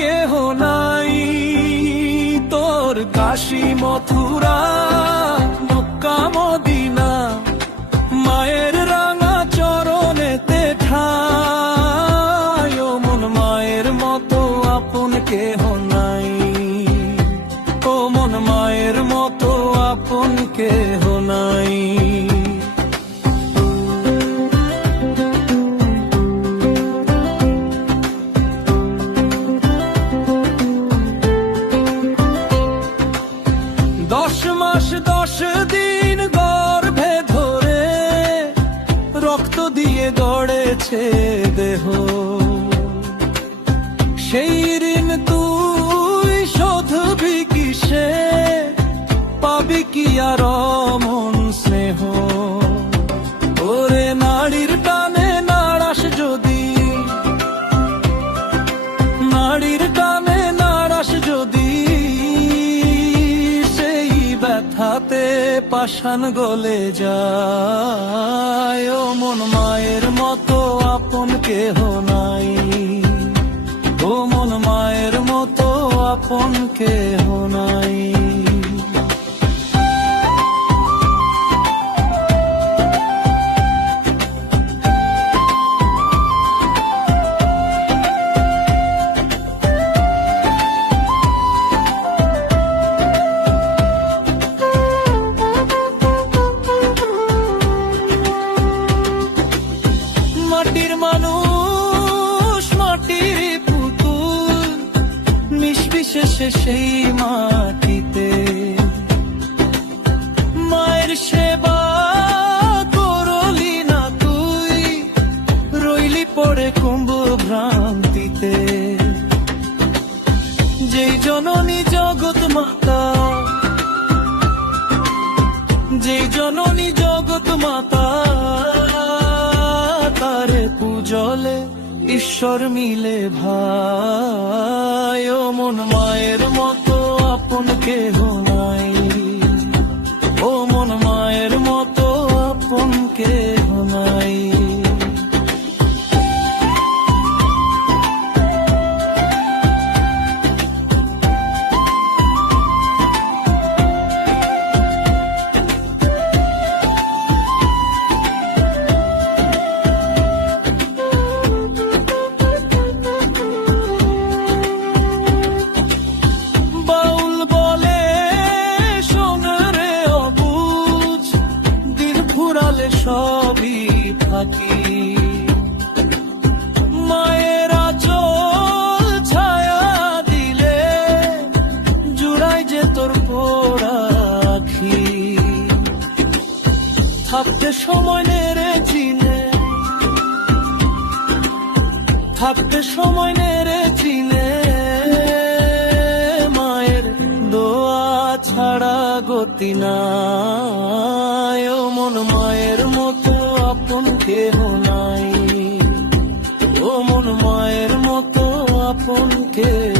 কেহ নাই। তোর কাশী মথুরা মক্কা মদিনা, মায়ের রাঙা চরণেতে ঠাই। ও মন মায়ের মতো আপন কেহ নাই, ও মন মায়ের মতো আপন কেহ নাই। দশ মাস 10 দিন গর্ভে ধরে রক্ত দিয়ে গড়েছে দেহ, সেই ঋণ তুই শোধবি কিসে, পাবি কি আর অমন স্নেহ। ওরে নারীর টানে নাড়াস যদি, নারীর টানে নাড়াস যদি, সেই ব্যথাতে পাষাণ গলে যায়। ও মন মায়ের মতো আপন কেহ নাই, ও মন মায়ের মতো আপন কেহ নাই। মাটির মানুষ মাটির পুতুল, নিষ্বিশেষে সেই মাটিতে মায়ের সেবা করলি না তুই, রইলি পড়ে কুম্ভ ভ্রান্তিতে। যেই জননী জগৎ মাতা, যেই জননী জগৎ মাতা, তারে পূজলে ঈশ্বর মিলে ভাই। ও মন মায়ের মতো আপন কেহ নাই, ও মন মায়ের মতো আপন কেহ নাই। সবই ফাঁকি, মায়ের আঁচল ছায়া দিলে জুড়াই যে তোর পোড়া আখি। থাকতে সময় নেড়ে চিনে, থাকতে সময় নেড়ে চিনে, মায়ের দোয়া ছাড়া গতি নাই। ও মন মায়ের মতো আপন কেহ নাই, ও মন মায়ের মতো আপন কেহ